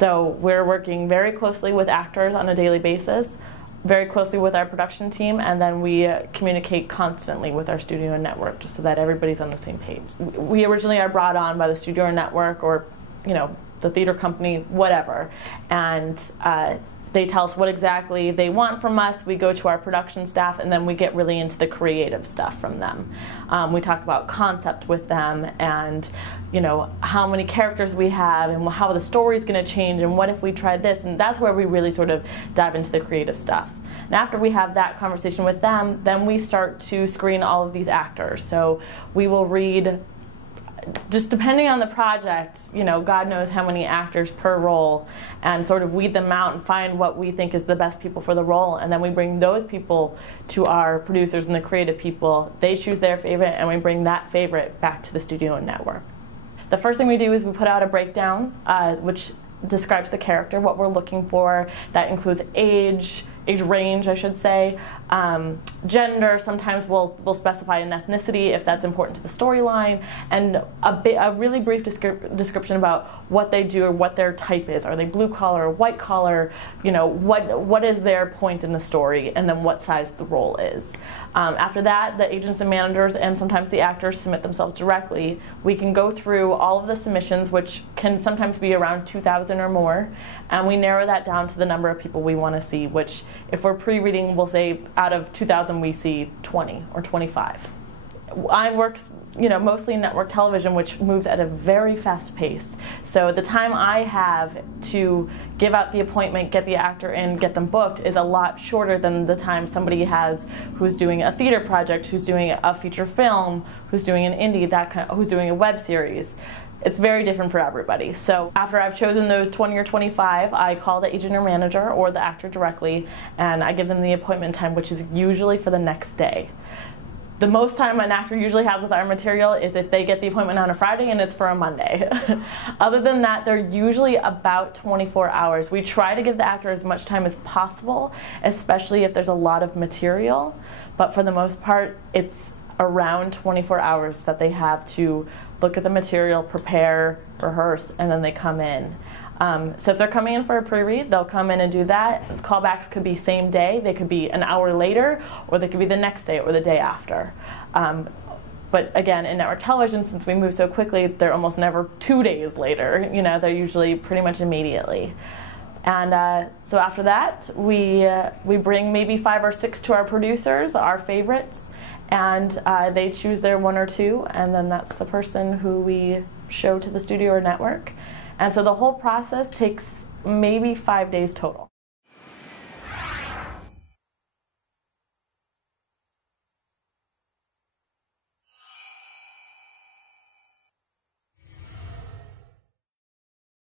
So we're working very closely with actors on a daily basis, very closely with our production team, and then we communicate constantly with our studio and network just so that everybody's on the same page. We originally are brought on by the studio or network, or the theater company, whatever, and they tell us what exactly they want from us. We go to our production staff, and then we get really into the creative stuff from them. We talk about concept with them, and how many characters we have, and how the story's going to change, and what if we tried this, and that's where we really sort of dive into the creative stuff. And after we have that conversation with them, then we start to screen all of these actors. So we will read, just depending on the project, God knows how many actors per role, and sort of weed them out and find what we think is the best people for the role, and then we bring those people to our producers and the creative people. They choose their favorite, and we bring that favorite back to the studio and network. The first thing we do is we put out a breakdown, which describes the character, what we're looking for. That includes age range, I should say, gender. Sometimes we'll specify an ethnicity if that's important to the storyline, and a really brief description about what they do or what their type is. Are they blue collar or white collar? What is their point in the story, and then what size the role is. After that, the agents and managers and sometimes the actors submit themselves directly. We can go through all of the submissions, which can sometimes be around 2,000 or more, and we narrow that down to the number of people we want to see, which if we're pre-reading, we'll say out of 2,000 we see 20 or 25. I work mostly in network television, which moves at a very fast pace. So the time I have to give out the appointment, get the actor in, get them booked is a lot shorter than the time somebody has who's doing a theater project, who's doing a feature film, who's doing an indie, who's doing a web series. It's very different for everybody. So after I've chosen those 20 or 25, I call the agent or manager or the actor directly, and I give them the appointment time, which is usually for the next day. The most time an actor usually has with our material is if they get the appointment on a Friday and it's for a Monday. Other than that, they're usually about 24 hours. We try to give the actor as much time as possible, especially if there's a lot of material, but for the most part, it's around 24 hours that they have to look at the material, prepare, rehearse, and then they come in. So if they're coming in for a pre-read, they'll come in and do that. Callbacks could be same day, they could be an hour later, or they could be the next day or the day after. But again, in network television, since we move so quickly, they're almost never 2 days later. They're usually pretty much immediately. And so after that, we bring maybe 5 or 6 to our producers, our favorites, and they choose their 1 or 2, and then that's the person who we show to the studio or network. And so the whole process takes maybe 5 days total.